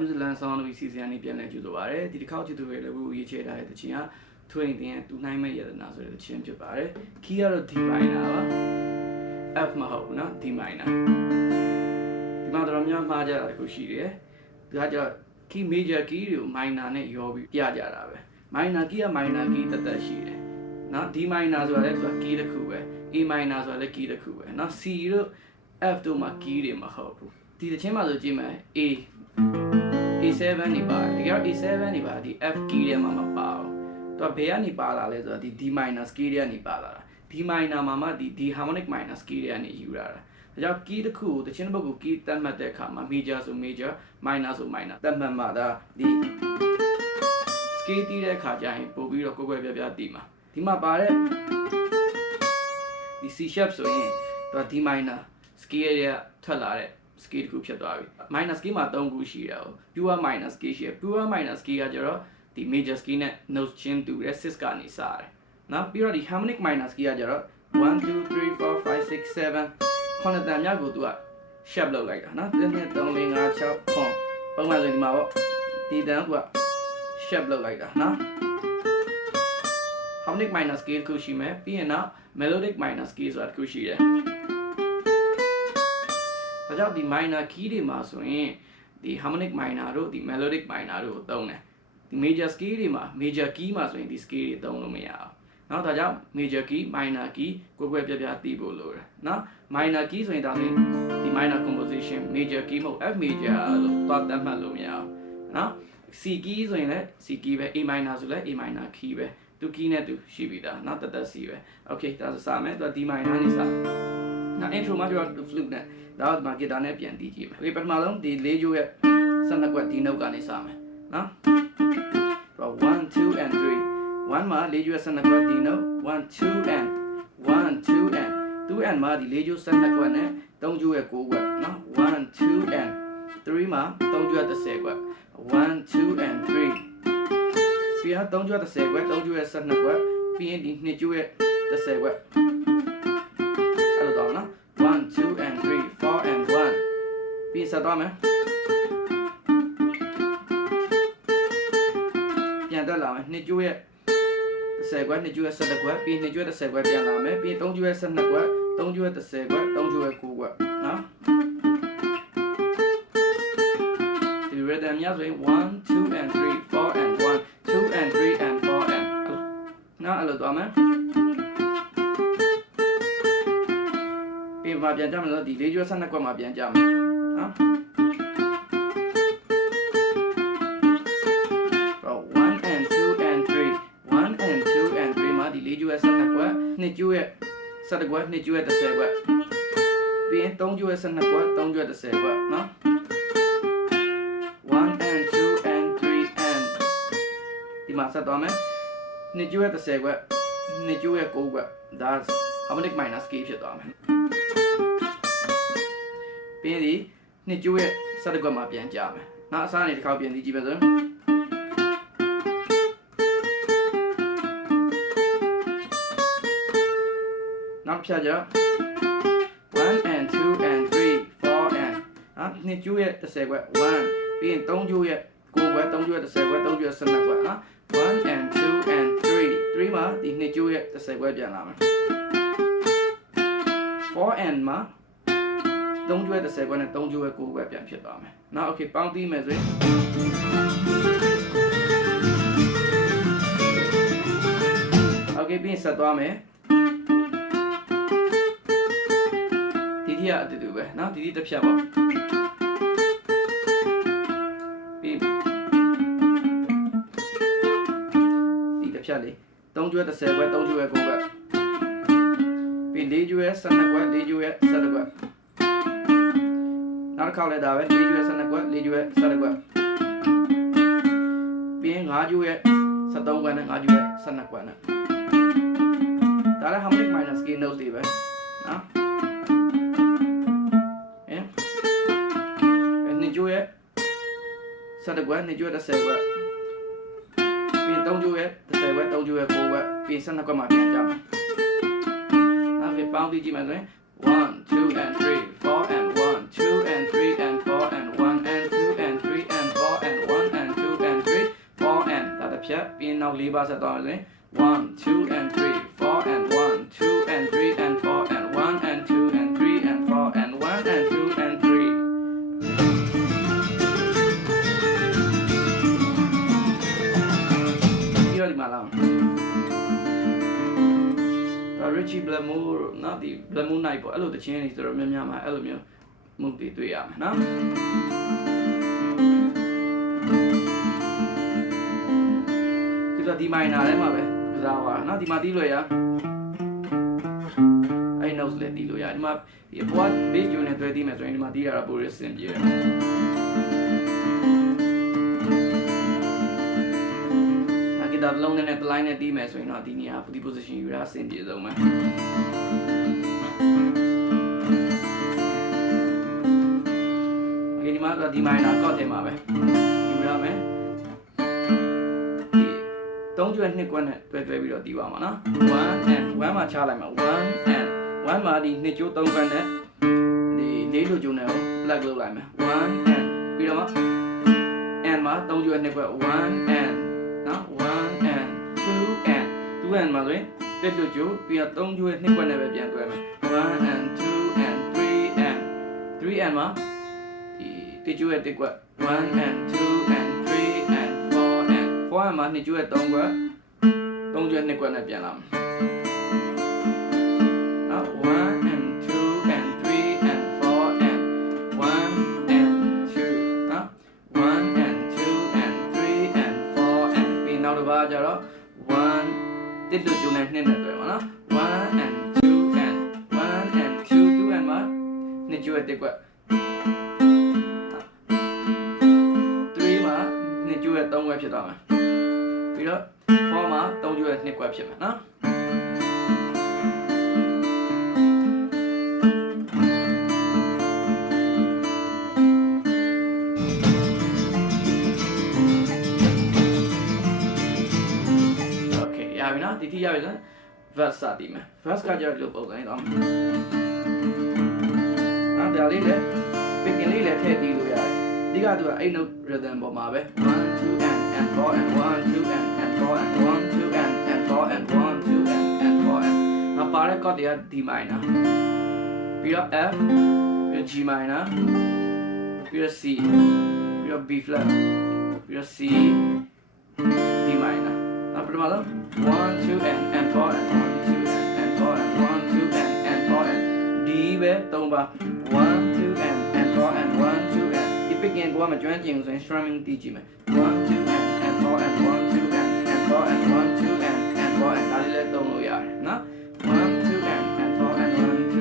music land sound လို့စီစဉ်နေပြန်လဲကြိုဆိုပါရစေဒီတစ်ခေါက်ချစ်သူတွေလည်းဘူးရေးချထားတဲ့တခြင်းကထွင်တင်တူနိုင်မဲ့ရတနာဆိုတဲ့တခြင်းဖြစ်ပါတယ် key ကတော့ D minor ပါ F မဟုတ်ဘူးเนาะ D minor ဒီမှာတော့များမှားကြတာတခုရှိတယ်ဒါကြောင့် key major key တွေကို minor နဲ့ရောပြီးပြကြတာပဲ minor key က minor key တက်ရှိတယ်เนาะ D minor ဆိုတာလည်းသူက key တစ်ခုပဲ A minor ဆိုတာလည်း key တစ်ခုပဲเนาะ C တို့ F တို့မှာ key တွေမဟုတ်ဘူးဒီတခြင်းမှာဆိုကြည့်မယ် A7 နေပါတယ်တကယ်တော့ A7 နေပါဒီ F key ထဲမှာမပါဘူးသူကဘယ်ကနေပါလာလဲဆိုတော့ဒီ D minor key ထဲကနေပါလာတာ D minor မှာမှဒီ D harmonic minor key ထဲကနေယူလာတာဒါကြောင့် key တစ်ခုကိုတခြင်းတစ်ပုဒ်ကို key သတ်မှတ်တဲ့အခါမှာ major ဆို major minor ဆို minor သတ်မှတ်မှဒါဒီ scale တီးတဲ့အခါကျရင်ပို့ပြီးတော့ကိုယ်ပြပြတီးမှာဒီမှာပါတဲ့ဒီ C sharp ဆိုရင်သူက D minor scale ရဲ့ထွက်လာတဲ့ scale တစ်ခုဖြစ်သွားပြီ minor scale မှာ3ခုရှိတယ် pure minor scale ရှိတယ် pure minor scale ကကျတော့ဒီ major scale နဲ့ note ချင်းတူတဲ့ 6 ကနေစရတယ်နော်ပြီးတော့ဒီ harmonic minor scale ကကျတော့1 2 3 4 5 6 7 ခုနှစ်တန်မြောက်ကိုသူက sharp လောက်လိုက်တာနော်1 2 3 4 5 6 9ပုံမှန်ဆိုဒီမှာပေါ့ဒီတန်က sharp လောက်လိုက်တာနော် harmonic minor scale ကိုရှိမယ်ပြီးရင်တော့ melodic minor scale ဆိုတာတစ်ခုရှိတယ်ဒါကြောင့်ဒီ minor key တွေမှာဆိုရင်ဒီ harmonic minor တို့ဒီ melodic minor တို့ကိုသုံးတယ်ဒီ major scale တွေမှာ major key မှာဆိုရင်ဒီ scale တွေသုံးလို့မရအောင်เนาะဒါကြောင့် major key minor key ကိုယ်ပြပြသိဖို့လိုတယ်เนาะ minor key ဆိုရင်ဒါဆိုရင်ဒီ minor composition major key မဟုတ် F major လို့သွားတတ်မှတ်လို့မရအောင်เนาะ C key ဆိုရင်လည်း C key ပဲ A minor ဆိုလည်း A minor key ပဲသူ key နဲ့သူရှိပြီးသားเนาะတတ် C ပဲ okay ဒါဆိုစမယ်သူ D minor နဲ့စနော် intro မှာကျွန်တော် flute နဲ့ဒါတော့ဒီမှာ guitar နဲ့ပြန်တီးကြည့်မယ် okay ပထမဆုံးဒီ၄ကျိုးရဲ့12ကွက်ဒီ note ကနေစမယ်နော်1 2 and 3 1မှာ၄ကျိုးရဲ့12ကွက်ဒီ note 1 2 and 2 and မှာဒီ၄ကျိုး12ကွက်နဲ့3ကျိုးရဲ့9ကွက်နော်1 2 and 3မှာ3ကျိုးရဲ့10ကွက်1 2 and 3ပြီးတော့3ကျိုးရဲ့10ကွက်3ကျိုးရဲ့12ကွက်ပြီးရင်ဒီ2ကျိုးရဲ့10ကွက်အဲ့လိုတော့နော်1 2 and 3 4 and 1ပြီးဆက်သွားမယ်ပြန်တက်လာမယ်2ကျိုးရဲ့10ကွက်2ကျိုးရဲ့17ကွက်ပြီး2ကျိုးရဲ့10ကွက်ပြန်လာမယ်ပြီး3ကျိုးရဲ့12ကွက်3ကျိုးရဲ့10ကွက်3ကျိုးရဲ့9ကွက်နော်ဒီ rhythm ညဆိုရင်1 2 and 3 4 and 1 2 and 3 and 4 and နော်အဲ့လိုသွားမယ်မှာပြန်ကြမယ်လို့ဒီ၄ကျိုး12ကွက်မှာပြန်ကြမယ်နော်1 and 2 and 3 1 and 2 and 3မှာဒီ၄ကျိုးရဲ့12ကွက်2ကျိုးရဲ့17ကွက်2ကျိုးရဲ့10ကွက်ပြီးရင်3ကျိုးရဲ့12ကွက်3ကျိုးရဲ့10ကွက်နော်1 and 2 and 3 and ဒီမှာဆက်သွားမယ်2ကျိုးရဲ့10ကွက်2ကျိုးရဲ့9ကွက်ဒါ harmonic minor scale ဖြစ်သွားမယ်ပြီးရင်ဒီ2ကျိုးရဲ့17ကွက်မှာပြန်ကြမယ်နောက်အစားနေတစ်ခါပြန်ကြည့်ပါစို့နောက်ဖြတ်ကြ1 and 2 and 3 4 and 2ကျိုးရဲ့10ကွက်1ပြီးရင်3ကျိုးရဲ့9ကွက်3ကျိုးရဲ့10ကွက်3ကျိုးရဲ့12ကွက်နော်1 and 2 and 3မှာဒီ2ကျိုးရဲ့10ကွက်ပြန်လာမယ်4 and မှာ3ကျိုးရဲ့10ကွက်နဲ့3ကျိုးရဲ့9ကွက်ပြန်ဖြစ်သွားမယ်။နောက် okay ပေါင်းတီးမယ်ဆိုရင် okay ပြီးဆက်သွားမယ်။ဒီတိကအတူတူပဲเนาะဒီတိတစ်ဖြတ်ပေါ့။ပြီးဒီတစ်ဖြတ်လေး3ကျိုးရဲ့10ကွက်3ကျိုးရဲ့9ကွက်ပြီး4ကျိုးရဲ့12ကွက်4ကျိုးရဲ့17ကွက်နောက်တစ်ခါလည်းဒါပဲ4ကျိုးရဲ့12ကွက်4ကျိုးရဲ့17ကွက်ပြီးရင်5ကျိုးရဲ့13ကွက်နဲ့5ကျိုးရဲ့12ကွက်နဲ့ဒါလည်း harmonic minor scale notes တွေပဲနော်2ကျိုးရဲ့17ကွက်2ကျိုးရဲ့10ကွက် 3ကျိုးရဲ့10ခွက်3ကျိုးရဲ့9ခွက်ပြီး12ခွက်မှာပြန်ကြမယ်နောက်ပြီးပေါင်းပြီးကြည့်မယ်ဆိုရင်1 2 and 3 4 and 1 2 and 3 and 4 and 1 and 2 and 3 and 4 and 1 and 2 and 3 4 and ဒါတစ်ဖြတ်ပြီးနောက်4ပါဆက်သွားမယ်ဆိုရင်1 2 and 3 4 and 1 2 and 3 and 4 and 1 and 2 and 3 and 4 and 1 and 2 and 3ဒီလိုမှာလားRichie Blamour နော်ဒီ Blamour night ပေါ့အဲ့လိုတခြင်းတွေဆိုတော့များများမှာအဲ့လိုမျိုးမှုတွေတွေ့ရမှာနော်ဒီတော့ဒီ minor ထဲမှာပဲကစားပါနော်ဒီမှာတီးလို့ရအဲ့ notes လည်းတီးလို့ရဒီမှာဒီအပေါ် bass tune နဲ့တွဲတီးမယ်ဆိုရင်ဒီမှာတီးရတာပိုရအဆင်ပြေတယ်ဒါလုံးနဲ့တလိုင်းနဲ့တီးမယ်ဆိုရင်တော့ဒီနေရာဒီ position ယူရအဆင်ပြေဆုံးပဲโอเคဒီမှာကဒီ minor chord ထဲမှာပဲယူရမယ်ဒီ3ကျွဲ2ခွက်နဲ့တွဲပြီးတော့တီးပါမှာနော်1 and 1မှာချလိုက်မှာ1 and 1မှာဒီ2ကျိုး3ခွက်နဲ့ဒီ4လိုကျိုးနဲ့ကို plug လုပ်လိုက်မယ်1 and ပြီးတော့မှ and မှာ3ကျွဲ2ခွက်1 and နော်1 and 2 and 2 and မှာဆိုရင်တက်လို့ကျိုးပြီးတော့3ကျိုးရဲ့2ခွက်နဲ့ပဲပြန်တွဲမယ်1 and 2 and 3 and 3 and မှာဒီတက်ကျိုးရဲ့1ခွက်1 and 2 and 3 and 4 and 4 and မှာ2ကျိုးရဲ့3ခွက်3ကျိုးရဲ့2ခွက်နဲ့ပြန်လာမယ်နော်1 and 2 and 3 and 4 and 1 and 2နော်1 and 2 and 3 and 4 and ပြီးနောက်တစ်ပါးကျတော့1တစ်တို့ကျုံနဲ့2နဲ့တွဲပါနော်1 and 2 and 1 and 2 2 and မှာ2ကျိုးရဲ့1ခွက်3မှာ2ကျိုးရဲ့3ခွက်ဖြစ်သွားမယ်ပြီးတော့4မှာ3ကျိုးရဲ့2ခွက်ဖြစ်မယ်နော်ဒီတိရပြီဆို verse စတည်မယ် verse ကကြတော့ဒီလိုပုံစံနဲ့တော့အဲ့ဒါလေးလည်း picking လေးလည်းထည့်တည်လို့ရတယ်အဓိကသူက8 note rhythm ပေါ်မှာပဲ1 2 and 4 and 1 2 and 4 and 1 2 and 4 and 1 2 and 4 and နောက်ပါတဲ့ chord တွေက D minor ပြီးတော့ F ပြီးတော့ G minor ပြီးတော့ C ပြီးတော့ B flat ပြီးတော့ C D minorပထမဆုံး1 2 and 4 and 1 2 and 4 and 1 2 and 4 and D ပဲ3ပါ1 2 and 4 and 1 2 and ဒီ picking ကိုကမကျွမ်းကျင်ဘူးဆိုရင် strumming တီးကြည့်မယ်1 2 and 4 and 1 2 and 4 and 1 2 and 4 and ဒါလေးလည်းသုံးလို့ရတယ်နော်1 2 and 4 and 1 2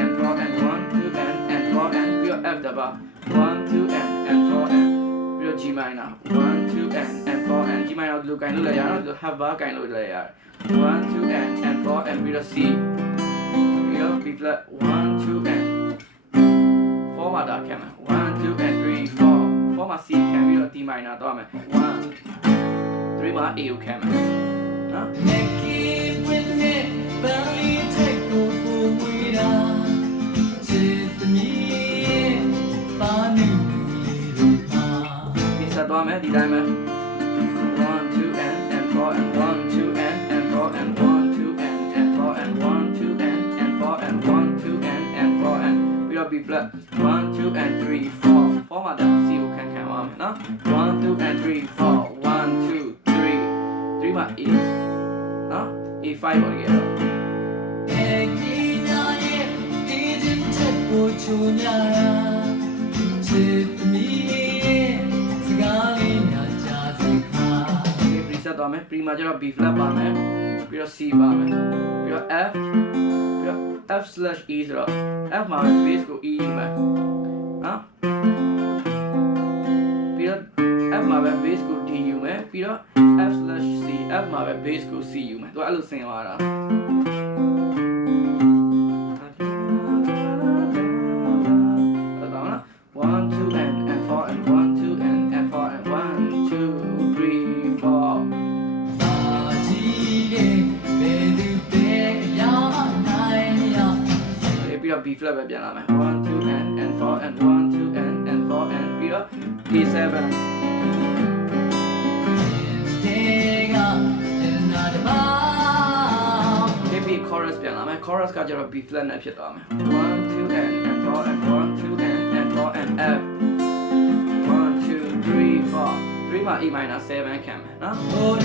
and 4 and 1 2 and 4 and ပြီးတော့ F တပါ1 2 and 4 andပြီးတော့ G minor 1 2 and 4 and G minor ဒီလိုကိုင်လို့လည်းရတယ်ဒီလို half bar ကိုင်လို့လည်းရတယ်1 2 and 4 and ပြီးတော့ C ပြီးတော့ B flat 1 2 and 4မှာဒါခံမယ်1 2 and 3 4မှာ C ခံပြီးတော့ D minor တော့မယ်1 3မှာ A ကိုခံမယ်နော် သွားမယ်ဒီတိုင်းပဲ1 2 and 4 and 1 2 and 4 and 1 2 and 4 and 1 2 and 4 and 1 2 and 4 and ပြီးတော့ B flat 1 2 and 3 4 4မှာဒါ C ကိုခံခံပါမယ်နော်1 2 and 3 4 1 2 3 3မှာ A နော် A5 ပေါ့ဒီကတော့ဆက်သွားမယ် pre မှာကျတော့ B flat ပါမယ်ပြီးတော့ C ပါမယ်ပြီးတော့ F ပြီးတော့ F/E ဆိုတော့ F မှာ bass ကို E ယူမယ်နော်ပြီးတော့ F မှာပဲ bass ကို D ယူမယ်ပြီးတော့ F/C F မှာပဲ bass ကို C ယူမယ်သူကအဲ့လိုဆင်သွားတာ1 2 and 4 and 1 2 and 4 and 1 2 3 4 B flat ပဲပြန်လာမယ်1 2 and 4 and 1 2 and 4 and ပြီးတော့ A7 Maybe chorus ပြန်လာမယ် chorus ကကျတော့ B flat နဲ့ဖြစ်သွားမယ်1 2 and 4 and 1 2 and 4 and F 1 2 3 4 3မှာ E minor 7ခံမယ်နော်ပြ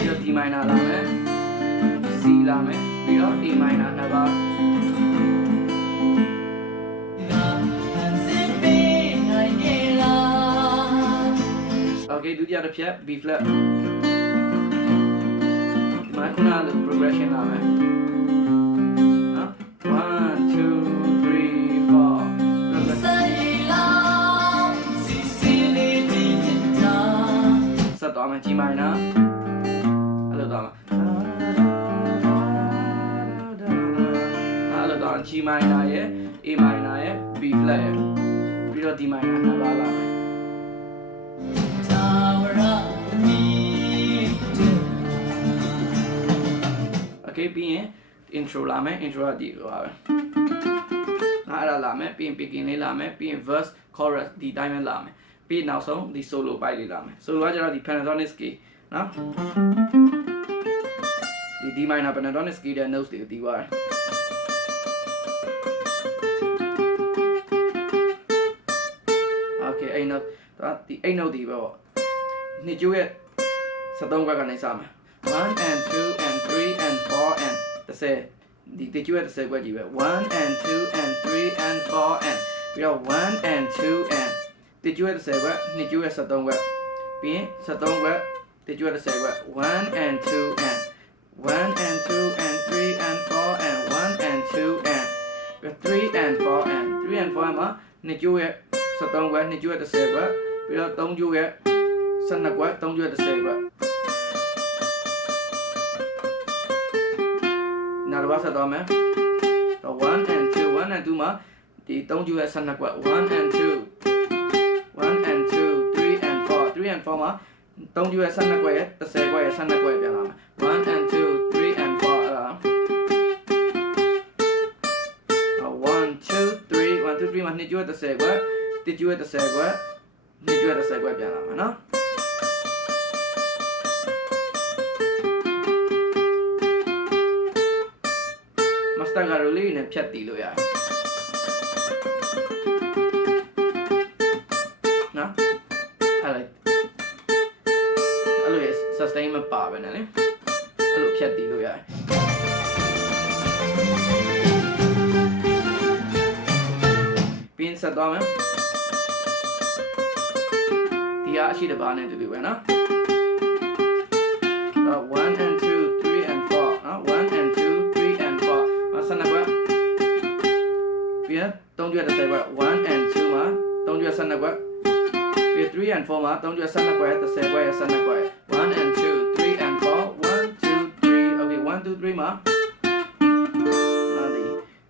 ီးတော့ D minor လာမယ် C လာမယ်ပြီးတော့ A minor နှစ်ပါးOkay ဒုတိယတစ်ဖြတ် B flat ဒီမှာခုနက progression လာမယ်နော်1 2 3 4 ဆက်သွားမယ် G minor အဲ့လိုသွားမယ်အဲ့လိုသွား G minor ရဲ့ A minor ရဲ့ B flat ရဲ့ပြီးတော့ D minor နှစ်ပါးလာမယ်Okay ပြီးရင် intro လာမယ် intro ကဒီလိုပါပဲအဲ့ဒါလာမယ်ပြီးရင် picking လေးလာမယ်ပြီးရင် verse chorus ဒီတိုင်းပဲလာမယ်ပြီးနောက်ဆုံးဒီ solo ပိုက်လေးလာမယ် solo ကကျတော့ဒီ pentatonic scale နော်ဒီ D minor pentatonic scale တဲ့ notes တွေကိုတီးသွားတယ် Okay အဲ့ note ဒီအဲ့ note ဒီပဲပေါ့နှစ်ကျိုးရဲ့73ခွက်ကနေစမယ်1 and 2 and 3 and 4 and 30ဒီကျိုးရဲ့30ခွက်ကြီးပဲ1 and 2 and 3 and 4 and ပြီးတော့1 and 2 and ဒီကျိုးရဲ့30ခွက်နှစ်ကျိုးရဲ့73ခွက်ပြီးရင်73ခွက်ဒီကျိုးရဲ့30ခွက်1 and 2 and 1 and 2 and 3 and 4 and 1 and 2 and 3 and 4 and 3 and 4မှာနှစ်ကျိုးရဲ့73ခွက်နှစ်ကျိုးရဲ့30ခွက်ပြီးတော့3ကျိုးရဲ့12ခွက်3ကျိုးရဲ့30ခွက်နောက်တစ်ပါးဆက်သွားမယ်1 and 2 1 and 2မှာဒီ3ကျိုးရဲ့12ခွက်1 and 2 1 and 2 3 and 4 3 and 4မှာ3ကျိုးရဲ့12ခွက်ရဲ့30ခွက်ရဲ့12ခွက်ပြန်လာမယ်1 and 2 3 and 4အဲ့ဒါ1 2 3 1 2 3မှာ2ကျိုးရဲ့30ခွက်1ကျိုးရဲ့30ခွက်2ကျိုးရဲ့30ခွက်ပြန်လာမယ်နော်master ကရိုလေးနဲ့ဖြတ်တည်လို့ရတယ်နော်အဲ့လို sustain မပါပဲနဲ့လေအဲ့လိုဖြတ်တည်လို့ရတယ်ပင်းဆက်သွားမယ်ဒီကအရှိတစ်ပါးနဲ့တူတူပဲနော်1 and 2 3 and 4နော်1 and 2 3 and 4မှာ12ခွက်ပြီးရင်3ကျွတ်30ခွက်1 and 2မှာ3ကျွတ်12ခွက်ပြီး3 and 4မှာ3ကျွတ်12ခွက်30ခွက်12ခွက်1 and 2 3 and 4 1 2 3 okay 1 2 3မှာနော်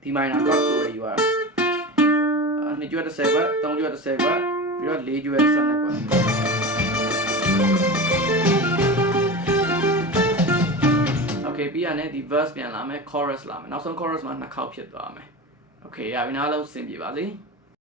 ဒီ minor chord ကိုပဲယူရအောင်2ကျွတ်30ခွက်3ကျွတ်30ခွက်ပြီးတော့4ကျွတ်12ခွက်Okay ပြီးရတဲ့ဒီ verse ပြန်လာမယ် chorus လာမယ်နောက်ဆုံး chorus မှာနှစ်ခေါက်ဖြစ်သွားမယ် Okay ရပြီနားလုံးဆင်ပြေပါစေ